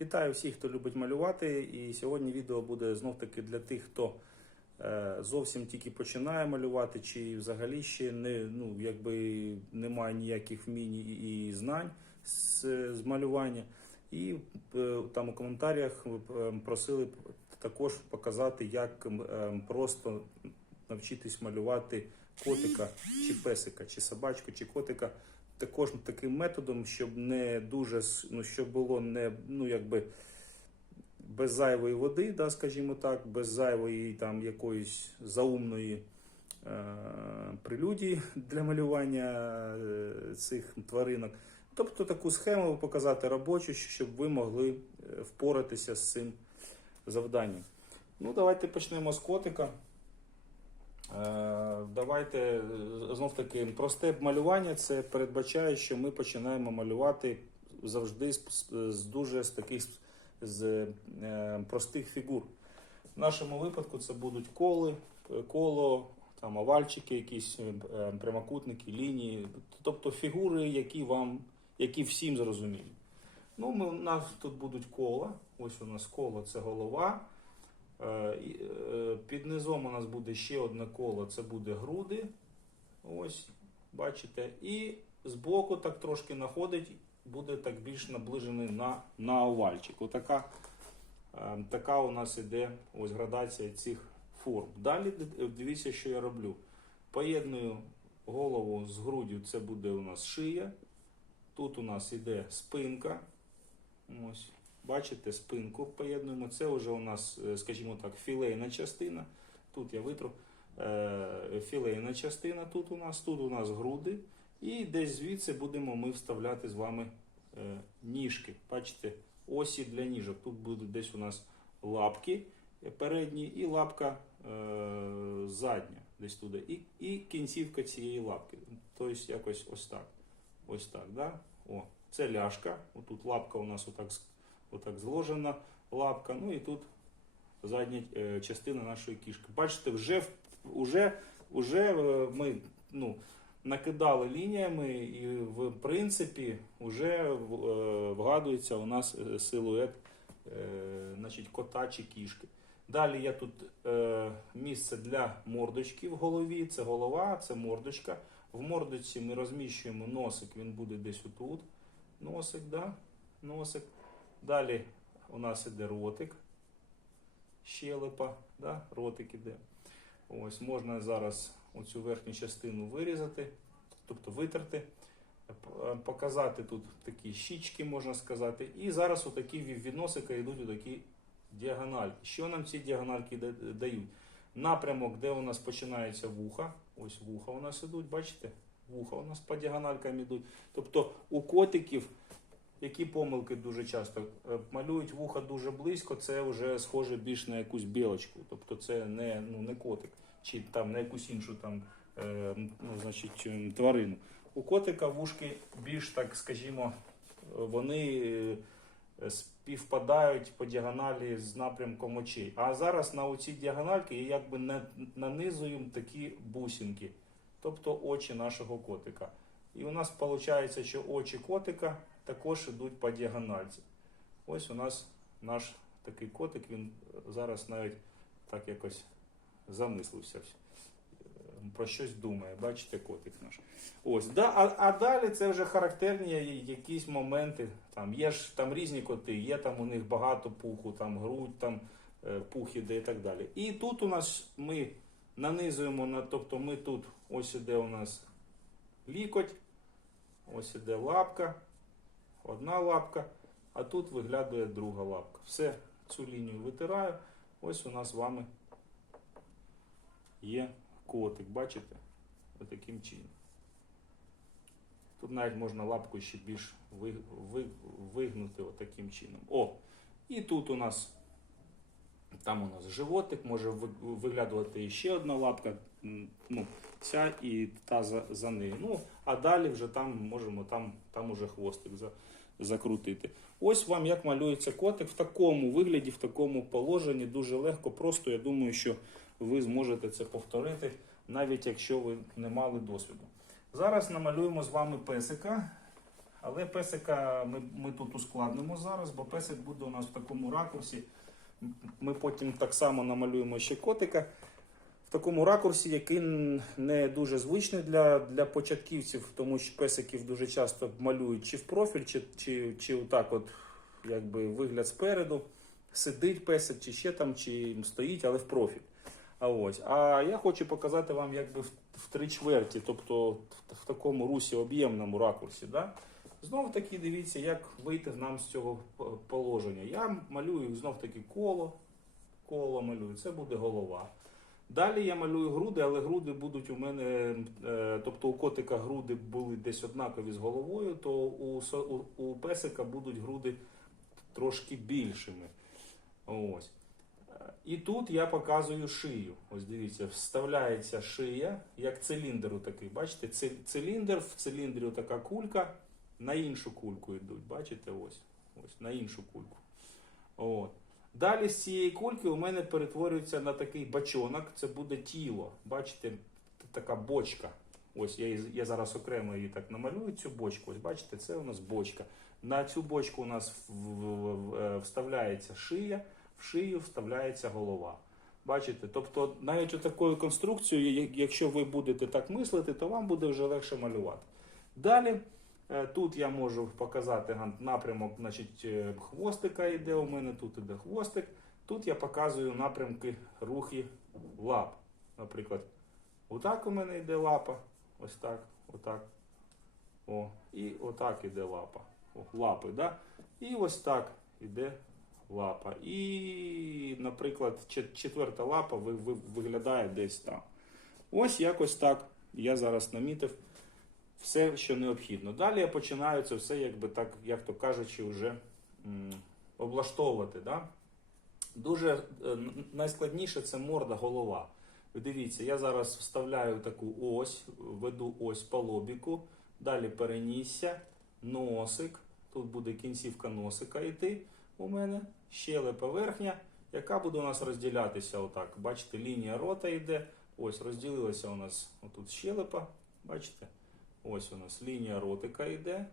Вітаю всіх, хто любить малювати. І сьогодні відео буде знов таки для тих, хто е, зовсім тільки починає малювати, чи взагалі ще не ну, якби немає ніяких вмінь і- знань з, з малювання. І е, там у коментарях е, просили також показати, як просто навчитись малювати котика, чи песика, чи собачку, чи котика. Також таким методом, щоб не дуже ну, щоб було не ну якби без зайвої води, да, скажімо так, без зайвої там якоїсь заумної е, прелюдії для малювання е, цих тваринок. Тобто таку схему показати робочу, щоб ви могли е, впоратися з цим завданням. Ну, давайте почнемо з котика. Е, Давайте е, знов таки просте малювання це передбачає, що ми починаємо малювати завжди з, дуже з таких з е, простих фігур. В нашому випадку це будуть коли, коло, там овальчики, якісь прямокутники, лінії, тобто фігури, які вам, які всім зрозумілі. Ну, ми, у нас тут будуть кола. Ось у нас коло це голова. Е, е, Під низом у нас буде ще одне коло, це буде груди. Ось, бачите. І збоку так трошки находить, буде так більш наближений на, на овальчик. Отака, е, така у нас іде ось градація цих форм. Далі дивіться, що я роблю. Поєдную голову з груддю, це буде у нас шия. Тут у нас іде спинка. Ось. Бачите, спинку поєднуємо. Це вже у нас, е, скажімо так, філейна частина. Тут я витру. Е, Філейна частина тут у нас, тут у нас груди. І десь звідси будемо ми вставляти з вами е, ніжки. Бачите, осі для ніжок. Тут будуть десь у нас лапки передні і лапка задня, десь туди. І, і кінцівка цієї лапки. Тобто якось ось так. Ось так. Да? О, це ляшка. Отут лапка у нас отак, отак зложена лапка. Ну і тут задня е, частина нашої кішки. Бачите, вже, в- уже, уже е, ми ну, накидали лініями, і в принципі вже е, вгадується у нас силует значить, кота чи кішки. Далі я тут е, місце для мордочки в голові. Це голова, це мордочка. В мордочці ми розміщуємо носик, він буде десь отут. Носик, да? Носик. Далі у нас іде ротик, щелепа, да? ротик іде. Ось можна зараз оцю верхню частину вирізати, тобто витерти, показати тут такі щічки, можна сказати. І зараз отакі від від носика йдуть отакі діагональки. Що нам ці діагональки да- дають? Напрямок, де у нас починається вуха. Ось вуха у нас ідуть, бачите? Вуха у нас по діагональкам ідуть. Тобто у котиків, які помилки дуже часто Е, малюють вуха дуже близько, це вже схоже більш на якусь білочку. Тобто це не, ну, не котик, чи там на якусь іншу там, е, ну, значить, ем, тварину. У котика вушки більш, так скажімо, вони е, співпадають по діагоналі з напрямком очей. А зараз на оці діагональки я якби на- нанизуємо такі бусинки, тобто очі нашого котика. І у нас виходить, що очі котика також йдуть по діагональці. Ось у нас наш такий котик, він зараз навіть так якось замислився. Про щось думає, бачите, котик наш. Ось, да, а, а далі це вже характерні якісь моменти. Там є ж там різні коти, є там у них багато пуху, там грудь, там е, пух іде і так далі. І тут у нас ми нанизуємо на, тобто ми тут ось іде у нас лікоть, ось іде лапка, одна лапка, а тут виглядає друга лапка. Все, цю лінію витираю. Ось у нас з вами є котик, бачите? Отаким чином. Тут навіть можна лапку ще більш ви- ви- вигнути отаким чином. О! І тут у нас там у нас животик, може виглядувати ще одна лапка, ну, ця і та за, за нею. Ну, а далі вже там можемо там, там уже хвостик за, закрутити. Ось вам як малюється котик в такому вигляді, в такому положенні, дуже легко, просто я думаю, що ви зможете це повторити, навіть якщо ви не мали досвіду. Зараз намалюємо з вами песика. Але песика ми, ми тут ускладнимо зараз, бо песик буде у нас в такому ракурсі. Ми потім так само намалюємо ще котика в такому ракурсі, який не дуже звичний для, для початківців, тому що песиків дуже часто малюють чи в профіль, чи, чи, чи отак от, якби вигляд спереду. Сидить песик, чи ще там, чи стоїть, але в профіль. А ось. А я хочу показати вам якби в, три чверті, тобто в такому русі об'ємному ракурсі. Да? Знов таки дивіться, як вийти нам з цього положення. Я малюю знов таки коло, коло малюю, це буде голова. Далі я малюю груди, але груди будуть у мене, е, тобто у котика груди були десь однакові з головою, то у, песика будуть груди трошки більшими. Ось. І тут я показую шию. Ось дивіться, вставляється шия, як циліндр такий. Бачите, циліндр, в циліндрі така кулька, на іншу кульку йдуть. Бачите, ось. Ось, на іншу кульку. От. Далі з цієї кульки у мене перетворюється на такий бачонок, це буде тіло. Бачите, така бочка. Ось я, я зараз окремо її так намалюю, цю бочку. Ось бачите, це у нас бочка. На цю бочку у нас в- в- в- е, вставляється шия, в шию вставляється голова. Бачите? Тобто навіть такою конструкцією, якщо ви будете так мислити, то вам буде вже легше малювати. Далі тут я можу показати напрямок, значить, е, хвостика йде у мене, тут іде хвостик. Тут я показую напрямки рухи лап. Наприклад, отак у мене йде лапа, ось так, отак. О, і отак іде лапа. О, лапи, да? І ось так іде лапа. І, наприклад, четверта лапа ви- ви- виглядає десь там. Ось якось так. Я зараз намітив все, що необхідно. Далі я починаю це все, якби так, як то кажучи, вже облаштовувати. Да? Дуже е, найскладніше це морда, голова. Дивіться, я зараз вставляю таку ось, веду ось по лобіку, далі перенісся, носик. Тут буде кінцівка носика йти у мене, щелепа верхня, яка буде у нас розділятися отак. Бачите, лінія рота йде. Ось розділилася у нас отут щелепа. Бачите? Ось у нас лінія ротика йде.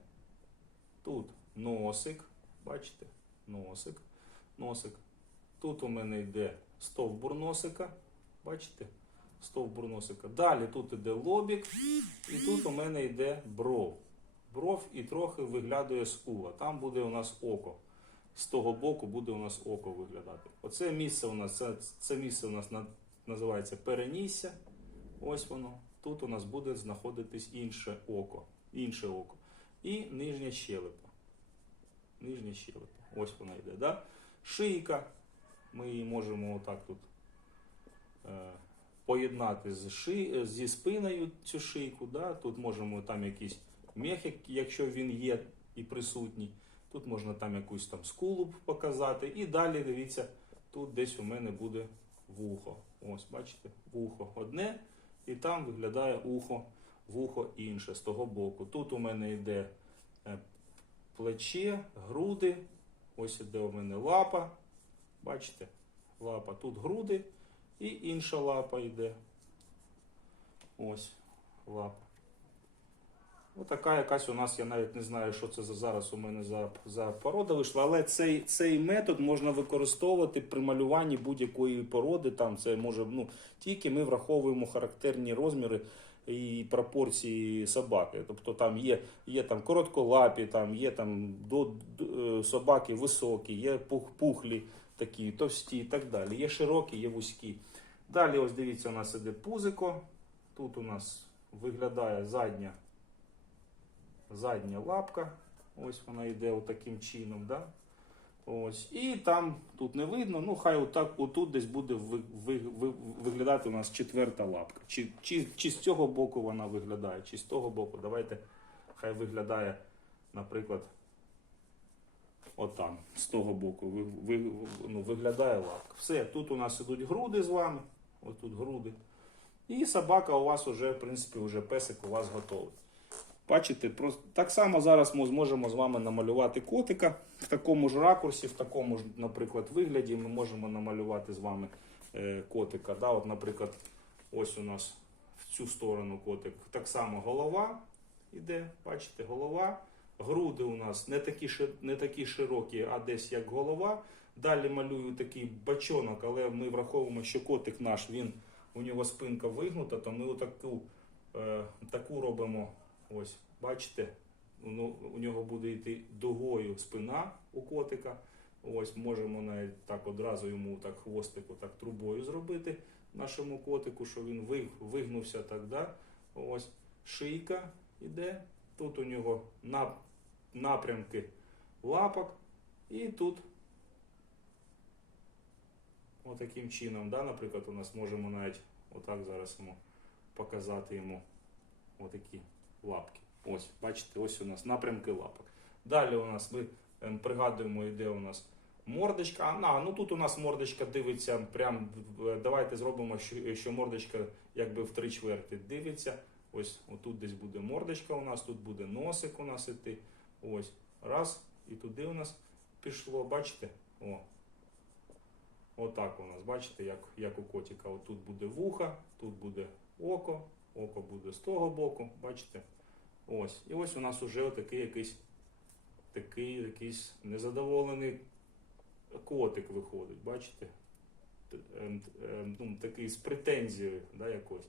Тут носик. Бачите? Носик. Носик. Тут у мене йде стовбур носика. Бачите? Стовбур носика. Далі тут йде лобік, і тут у мене йде бров. Бров і трохи виглядає скула. Там буде у нас око. З того боку буде у нас око виглядати. Оце місце у нас, це, це місце у нас на- називається перенісся. Ось воно. Тут у нас буде знаходитись інше око. Інше око. І нижня щелепа. Нижня щелепа. Ось вона йде. Да? Шийка. Ми її можемо отак тут е, поєднати з ши, зі спиною цю шийку. Да? Тут можемо там якийсь мех, якщо він є і присутній. Тут можна там якусь там скулу показати. І далі дивіться, тут десь у мене буде вухо. Ось, бачите, вухо одне, і там виглядає ухо, вухо інше з того боку. Тут у мене йде е, плече, груди. Ось іде у мене лапа. Бачите? Лапа. Тут груди і інша лапа йде. Ось лапа. Отака якась у нас, я навіть не знаю, що це за зараз у мене за, за порода вийшла, але цей, цей метод можна використовувати при малюванні будь-якої породи. Там це може, ну, тільки ми враховуємо характерні розміри і пропорції собаки. Тобто там є, є там коротколапі, там є там до, до- е, собаки високі, є пух, пухлі такі, товсті і так далі. Є широкі, є вузькі. Далі, ось дивіться, у нас іде пузико. Тут у нас виглядає задня задня лапка. Ось вона йде отаким чином. Да? Ось. І там тут не видно, ну хай отак, отут десь буде ви, ви, ви, виглядати у нас четверта лапка. Чи, чи, чи з цього боку вона виглядає, чи з того боку. Давайте хай виглядає, наприклад, отам, з того боку. Ви, ви, ну, виглядає лапка. Все, тут у нас ідуть груди з вами. Ось груди. І собака у вас уже, в принципі, вже песик у вас готовий. Бачите, просто так само зараз ми зможемо з вами намалювати котика в такому ж ракурсі, в такому ж, наприклад, вигляді. Ми можемо намалювати з вами е, котика. Да? От, наприклад, ось у нас в цю сторону котик. Так само голова іде, бачите, голова. груди у нас не такі, не такі широкі, а десь як голова. Далі малюю такий бачонок, але ми враховуємо, що котик наш, він, у нього спинка вигнута, то ми отаку, е, таку робимо. Ось, бачите, ну, у нього буде йти дугою спина у котика. Ось можемо навіть так одразу йому так хвостику так трубою зробити нашому котику, що він виг- вигнувся так, да? Ось шийка іде. Тут у нього нап- напрямки лапок, і тут отаким чином, да, наприклад, у нас можемо навіть отак зараз йому показати йому отакі лапки. Ось, бачите, ось у нас напрямки лапок. Далі у нас ми ем, пригадуємо, іде у нас мордочка. А, ну тут у нас мордочка дивиться, прям давайте зробимо, що, що мордочка якби в три чверті дивиться. Ось отут десь буде мордочка у нас, тут буде носик у нас іти. Ось. Раз. І туди у нас пішло, бачите? О. Отак у нас, бачите, як, як у котика. Отут буде вуха, тут буде око, око буде з того боку, бачите? Ось. І ось у нас уже отакий якийсь такий якийсь незадоволений котик виходить, бачите? Ем, ем, ну, такий з претензією да, якось.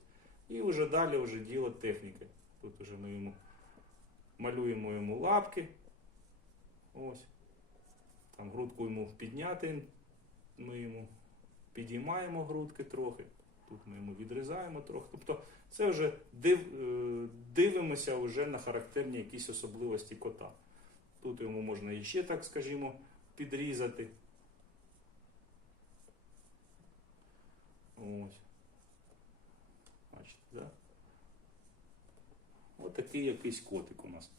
І вже далі вже діло техніки. Тут вже ми йому малюємо йому лапки. Ось. Там грудку йому підняти. Ми йому підіймаємо грудки трохи. Тут ми йому відрізаємо трохи. Тобто це вже див, е, дивимося вже на характерні якісь особливості кота. Тут йому можна іще, так скажімо, підрізати. Ось. Бачите, да? Ось такий якийсь котик у нас.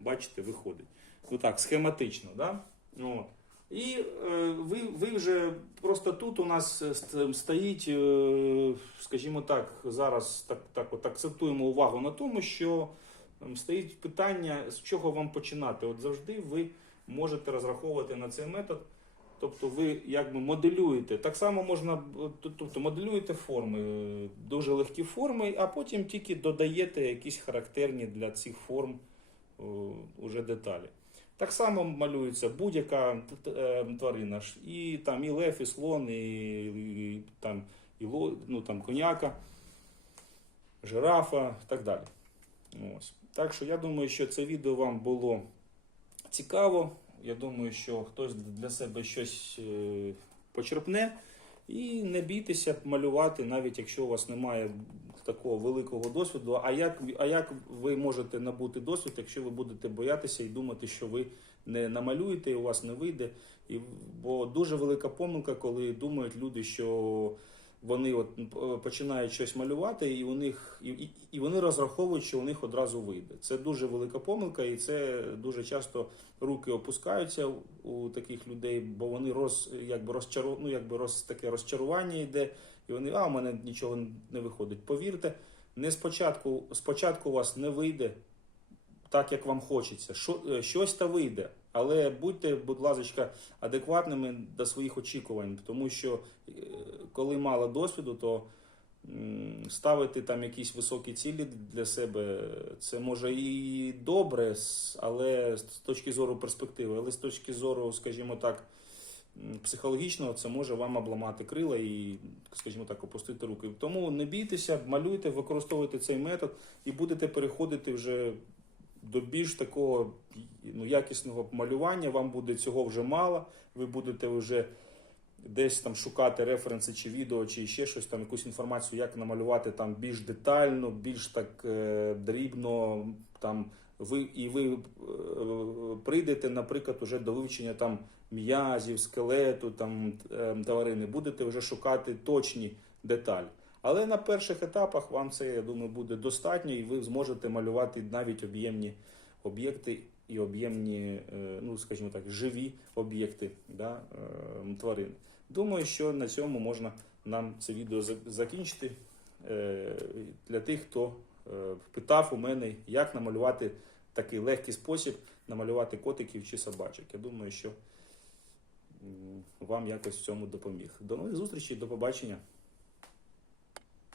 Бачите, виходить. Ну так, схематично, да? От. І е, ви, ви вже просто тут у нас е, стоїть, е, скажімо так, зараз так, так от акцентуємо увагу на тому, що стоїть питання, з чого вам починати. От завжди ви можете розраховувати на цей метод. Тобто ви якби моделюєте. Так само можна, тобто моделюєте форми, дуже легкі форми, а потім тільки додаєте якісь характерні для цих форм уже деталі. Так само малюється будь-яка е, тварина. ж. І там і лев, і слон, і, і, там, і ну, там, коняка, жирафа і так далі. Ось. Так що я думаю, що це відео вам було цікаво. Я думаю, що хтось для себе щось е, почерпне. І не бійтеся малювати, навіть якщо у вас немає такого великого досвіду. А як, а як ви можете набути досвід, якщо ви будете боятися і думати, що ви не намалюєте, і у вас не вийде? І, бо дуже велика помилка, коли думають люди, що вони от починають щось малювати, і у них і, і, вони розраховують, що у них одразу вийде. Це дуже велика помилка, і це дуже часто руки опускаються у, таких людей, бо вони роз якби розчару, ну, якби роз таке розчарування йде, і вони а у мене нічого не виходить. Повірте, не спочатку, спочатку у вас не вийде так, як вам хочеться. Що, е, щось та вийде. Але будьте, будь ласка, адекватними до своїх очікувань, тому що е, коли мало досвіду, то ставити там якісь високі цілі для себе, це може і добре, але з точки зору перспективи, але з точки зору, скажімо так, психологічного, це може вам обламати крила і, скажімо так, опустити руки. Тому не бійтеся, малюйте, використовуйте цей метод і будете переходити вже до більш такого ну, якісного малювання. Вам буде цього вже мало. Ви будете вже десь там шукати референси чи відео, чи ще щось там, якусь інформацію, як намалювати там більш детально, більш так е, дрібно. Там ви і ви е, прийдете, наприклад, уже до вивчення там м'язів, скелету, там е, тварини, будете вже шукати точні деталі. Але на перших етапах вам це, я думаю, буде достатньо, і ви зможете малювати навіть об'ємні об'єкти і об'ємні, ну скажімо так, живі об'єкти да, тварин. Думаю, що на цьому можна нам це відео закінчити е, для тих, хто е, питав у мене, як намалювати такий легкий спосіб намалювати котиків чи собачок. Я думаю, що вам якось в цьому допоміг. До нових зустрічей, до побачення.